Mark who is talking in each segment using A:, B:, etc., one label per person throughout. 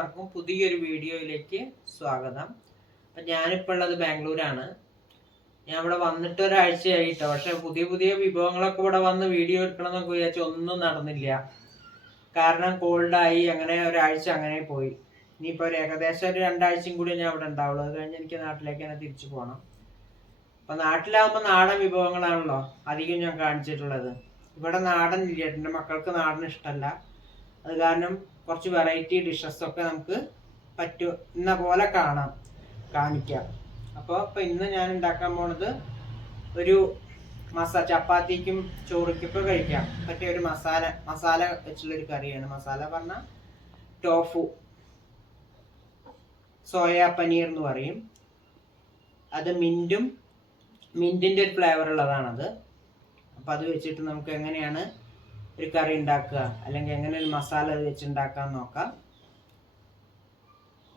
A: എല്ലാവർക്കും പുതിയൊരു വീഡിയോയിലേക്ക് സ്വാഗതം. അപ്പം ഞാനിപ്പോൾ ഉള്ളത് ബാംഗ്ലൂരാണ്. ഞാൻ ഇവിടെ വന്നിട്ട് ഒരാഴ്ചയായിട്ടോ പക്ഷെ പുതിയ പുതിയ വിഭവങ്ങളൊക്കെ ഇവിടെ വന്ന് വീഡിയോ എടുക്കണം എന്നൊക്കെ വിചാരിച്ചു ഒന്നും നടന്നില്ല. കാരണം കോൾഡായി അങ്ങനെ ഒരാഴ്ച അങ്ങനെ പോയി. ഇനിയിപ്പോൾ ഒരു ഏകദേശം ഒരു രണ്ടാഴ്ചയും കൂടി ഞാൻ ഇവിടെ ഉണ്ടാവുള്ളൂ. അത് കഴിഞ്ഞ് എനിക്ക് നാട്ടിലേക്ക് തന്നെ തിരിച്ചു പോകണം അപ്പം നാട്ടിലാവുമ്പോൾ നാടൻ വിഭവങ്ങളാണല്ലോ അധികം ഞാൻ കാണിച്ചിട്ടുള്ളത്. ഇവിടെ നാടൻ ഇല്ല. എന്റെ മക്കൾക്ക് നാടൻ ഇഷ്ടമല്ല അത് കാരണം കുറച്ച് വെറൈറ്റി ഡിഷസ് ഒക്കെ നമുക്ക് പറ്റുന്ന പോലെ കാണാം കാണിക്കാം. അപ്പോൾ ഇപ്പോൾ ഇന്ന് ഞാൻ ഉണ്ടാക്കാൻ പോണത് ഒരു മസ ചപ്പാത്തിക്കും ചോറിക്കൊക്കെ കഴിക്കാം. പറ്റിയ ഒരു മസാല മസാല വെച്ചുള്ളൊരു കറിയാണ്. മസാല പറഞ്ഞാൽ ടോഫു സോയ പനീർ എന്ന് പറയും. അത് മിന്റും മിന്റിന്റെ ഒരു ഫ്ലേവർ ഉള്ളതാണത്. അപ്പോൾ അത് വെച്ചിട്ട് നമുക്ക് എങ്ങനെയാണ് ഒരു കറി ഉണ്ടാക്കുക അല്ലെങ്കിൽ എങ്ങനെ ഒരു മസാല അത് വെച്ച് ഉണ്ടാക്കാൻ നോക്കാം.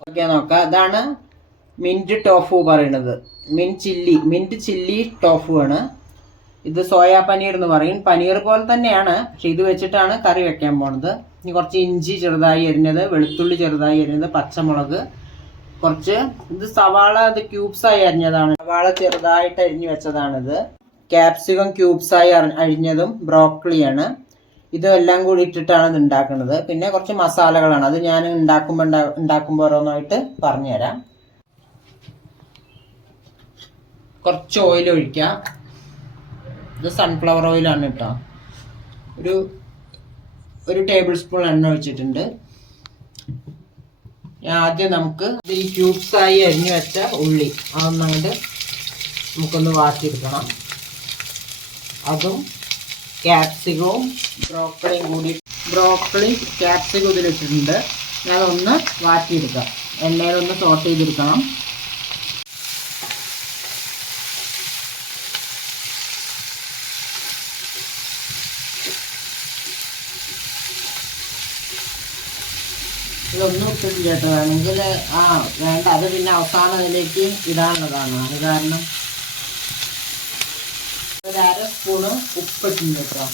A: ഓക്കെ നോക്കാം. അതാണ് മിന്റ് ടോഫു പറയുന്നത്. മിൻ ചില്ലി മിന്റ് ചില്ലി ടോഫു ആണ്. ഇത് സോയാ പനീർ എന്ന് പറയും. പനീർ പോലെ തന്നെയാണ് പക്ഷെ ഇത് വെച്ചിട്ടാണ് കറി വെക്കാൻ പോണത്. ഇനി കുറച്ച് ഇഞ്ചി ചെറുതായി അരിഞ്ഞത് വെളുത്തുള്ളി ചെറുതായി അരിഞ്ഞത് പച്ചമുളക് കുറച്ച് ഇത് സവാള ഇത് ക്യൂബ്സായി അരിഞ്ഞതാണ്. സവാള ചെറുതായിട്ട് അരിഞ്ഞു വെച്ചതാണിത്. ക്യാപ്സിക്കം ക്യൂബ്സായി അരി- അരിഞ്ഞതും ബ്രോക്കളിയാണ്. ഇതെല്ലാം കൂടി ഇട്ടിട്ടാണ് ഇത് ഉണ്ടാക്കുന്നത്. പിന്നെ കുറച്ച് മസാലകളാണ്. അത് ഞാൻ ഉണ്ടാക്കുമ്പോൾ ഉണ്ടാക്കുമ്പോൾ ഓരോന്നായിട്ട് പറഞ്ഞുതരാം. കുറച്ച് ഓയിൽ ഒഴിക്കാം ഇത് സൺഫ്ലവർ ഓയിലാണ് കേട്ടോ. ഒരു ഒരു ടേബിൾ സ്പൂൺ എണ്ണ ഒഴിച്ചിട്ടുണ്ട്. ആദ്യം നമുക്ക് ഈ ക്യൂബ്സ് ആയി അരിഞ്ഞു വെച്ച ഉള്ളി. അതൊന്നങ്ങോട്ട് നമുക്കൊന്ന് വാട്ടിയെടുക്കണം. അതും ക്യാപ്സികവും ബ്രോക്കളിയും കൂടി ബ്രോക്കളി ക്യാപ്സികം ഇതിലിട്ടിട്ടുണ്ട് ഞാൻ ഒന്ന് വാട്ടിയെടുക്കാം എണ്ണയിലൊന്ന് സോട്ട് ചെയ്തെടുക്കണം. ഇതൊന്നും ഇട്ടിട്ടില്ല കേട്ടോ. വേണമെങ്കിൽ ആ വേണ്ട. അത് പിന്നെ അവസാനം അതിലേക്ക് ഇടാനുള്ളതാണ് അത് കാരണം സ്പൂണ് ഉപ്പിട്ടുണ്ട് കേട്ടോ.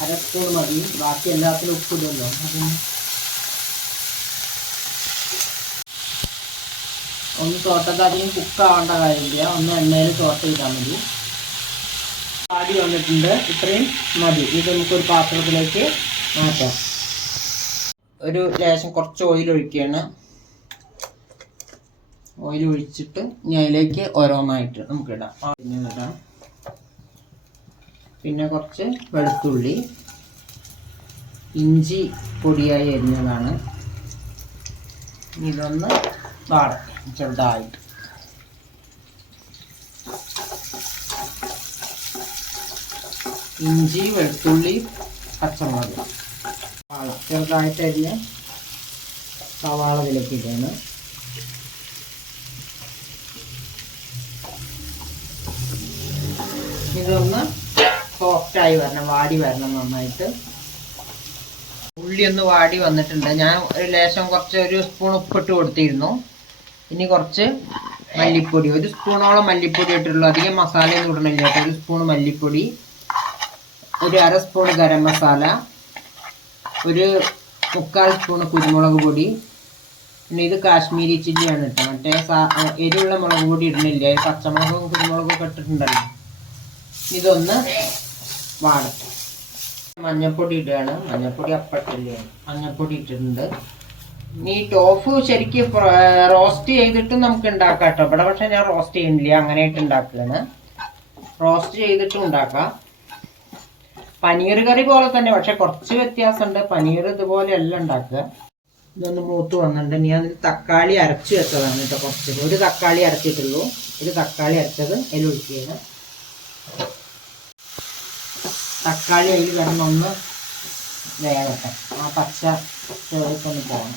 A: അര സ്പൂൺ മതി. ബാക്കി എല്ലാത്തിനും ഉപ്പ് ഇടുമല്ലോ അതിന് ഒന്ന് തോട്ടത്ത് അധികം കുക്കാവേണ്ട കാര്യമില്ല. ഒന്ന് എണ്ണയിൽ തോട്ട ചെയ്താൽ മതി. പാടി വന്നിട്ടുണ്ട്. ഇത്രയും മതി. ഇത് നമുക്കൊരു പാത്രത്തിലേക്ക് മാറ്റാം. ഒരു ലേശം കുറച്ച് ഓയിൽ ഒഴിക്കുകയാണ്. ഓയിൽ ഒഴിച്ചിട്ട് ഇനി അതിലേക്ക് ഓരോന്നായിട്ട് നമുക്ക് ഇടാം പിന്നെ ഇടാം. പിന്നെ കുറച്ച് വെളുത്തുള്ളി ഇഞ്ചി പൊടിയായി അരിഞ്ഞതാണ്. ഇതൊന്ന് വാടക്കാം ചെറുതായിട്ട്. ഇഞ്ചി വെളുത്തുള്ളി പച്ചമുളക്. സവാള ചെറുതായിട്ട് അരിഞ്ഞ് സവാള ഇതിലേക്ക് ഇടുകയാണ് ഇതൊന്ന് സോഫ്റ്റായി വരണം വാടി വരണം നന്നായിട്ട്. ഉള്ളി ഒന്ന് വാടി വന്നിട്ടുണ്ട്. ഞാൻ ഒരു ലേശം കുറച്ച് ഒരു സ്പൂൺ ഉപ്പിട്ട് കൊടുത്തിരുന്നു. ഇനി കുറച്ച് മല്ലിപ്പൊടി. ഒരു സ്പൂണോളം മല്ലിപ്പൊടി ഇട്ടിട്ടുള്ളൂ. അധികം മസാലയൊന്നും ഇടണില്ല ഒരു സ്പൂൺ മല്ലിപ്പൊടി ഒരു അര സ്പൂൺ ഗരം മസാല ഒരു മുക്കാൽ സ്പൂൺ കുരുമുളക് പൊടി. പിന്നെ ഇത് കാശ്മീരി ചില്ലിയാണ് കേട്ടോ. മറ്റേ എരിവുള്ള മുളക് പൊടി ഇടണില്ല. പച്ചമുളകും കുരുമുളകും ഒക്കെ ഇട്ടിട്ടുണ്ടല്ലോ. ഇതൊന്ന് വാടട്ടെ മഞ്ഞപ്പൊടി ഇടുകയാണ്. മഞ്ഞപ്പൊടി അപ്പട്ടില്ലേ മഞ്ഞപ്പൊടി ഇട്ടിട്ടുണ്ട്. ഇനി ഈ ടോഫു ശരിക്ക് റോസ്റ്റ് ചെയ്തിട്ടും നമുക്ക് ഉണ്ടാക്കാം കേട്ടോ. ഇവിടെ പക്ഷെ ഞാൻ റോസ്റ്റ് ചെയ്യുന്നില്ല. അങ്ങനെയായിട്ട് ഉണ്ടാക്കുകയാണ് റോസ്റ്റ് ചെയ്തിട്ടും ഉണ്ടാക്കാം. പനീർ കറി പോലെ തന്നെ പക്ഷെ കുറച്ച് വ്യത്യാസമുണ്ട്. പനീർ ഇതുപോലെ അല്ല ഉണ്ടാക്കുക. ഇതൊന്ന് മൂത്ത് വന്നിട്ടുണ്ട്. ഇതിൽ തക്കാളി അരച്ച് വെച്ചതാണ് കേട്ടോ കുറച്ച്. ഒരു തക്കാളി അരച്ചിട്ടുള്ളൂ. ഒരു തക്കാളി അരച്ചത് അതിൽ ഒഴിക്കുകയാണ്. തക്കാളി അതിൽ കിടന്നൊന്ന് വേകട്ടെ ആ പച്ച ചോറിക്കൊന്ന് പോകണം.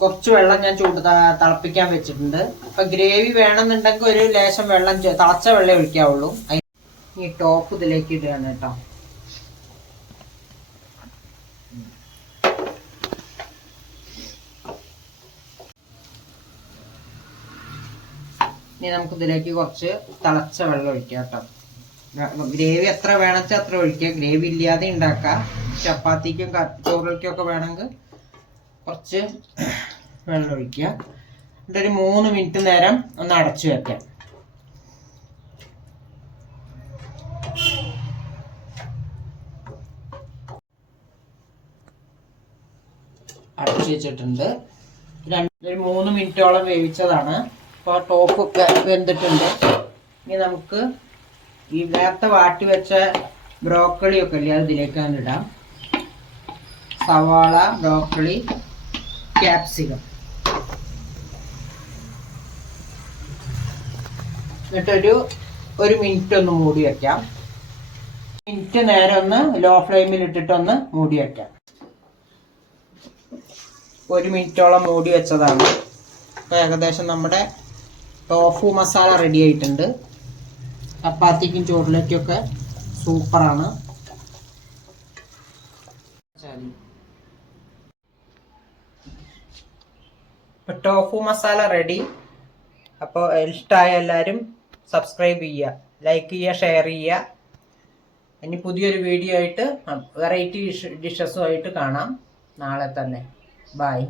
A: കുറച്ച് വെള്ളം ഞാൻ ചൂട് തിളപ്പിക്കാൻ വെച്ചിട്ടുണ്ട്. അപ്പൊ ഗ്രേവി വേണമെന്നുണ്ടെങ്കിൽ ഒരു ലേശം വെള്ളം തിളച്ച വെള്ളം ഒഴിക്കാവുള്ളൂ. ഈ ടോപ്പ് ഇതിലേക്ക് ഇടുകയാണ് കേട്ടോ. ഇനി നമുക്ക് ഇതിലേക്ക് കുറച്ച് തിളച്ച വെള്ളം ഒഴിക്കാം കേട്ടോ. ഗ്രേവി എത്ര വേണമെച്ചാൽ അത്ര ഒഴിക്കുക ഗ്രേവി ഇല്ലാതെ ഉണ്ടാക്കാം. ചപ്പാത്തിക്കും ചോറിലേക്കും ഒക്കെ വേണമെങ്കിൽ കുറച്ച് വെള്ളം ഒഴിക്കുക. എന്നിട്ട് ഒരു മൂന്ന് മിനിറ്റ് നേരം ഒന്ന് അടച്ചു വെക്കാം. അടച്ചു വെച്ചിട്ടുണ്ട്. രണ്ട് ഒരു മൂന്ന് മിനിറ്റോളം വേവിച്ചതാണ്. അപ്പോൾ ടോപ്പൊക്കെ വെന്തിട്ടുണ്ട്. ഇനി നമുക്ക് ഈ നേരത്തെ വാട്ടി വെച്ച ബ്രോക്കളി ഒക്കെ ഇല്ലേ അത് ഇതിലേക്കാണ് ഇടാം. സവാള ബ്രോക്കളി ക്യാപ്സികം എന്നിട്ടൊരു ഒരു മിനിറ്റ് ഒന്ന് മൂടി വയ്ക്കാം മിനിറ്റ് നേരം ഒന്ന് ലോ ഫ്ലെയിമിൽ ഇട്ടിട്ടൊന്ന് മൂടി വയ്ക്കാം ഒരു മിനിറ്റോളം മൂടി വെച്ചതാണ്. അപ്പോൾ ഏകദേശം നമ്മുടെ ടോഫു മസാല റെഡി ആയിട്ടുണ്ട്. ചപ്പാത്തിക്കും ചോറിലേക്കൊക്കെ സൂപ്പറാണ് ടോഫു മസാല റെഡി അപ്പോൾ ഇഷ്ടമായ എല്ലാവരും സബ്സ്ക്രൈബ് ചെയ്യുക ലൈക്ക് ചെയ്യുക ഷെയർ ചെയ്യുക. ഇനി പുതിയൊരു വീഡിയോ ആയിട്ട് വെറൈറ്റി ഡിഷസുമായിട്ട് കാണാം. നാളെ തന്നെ. ബായ്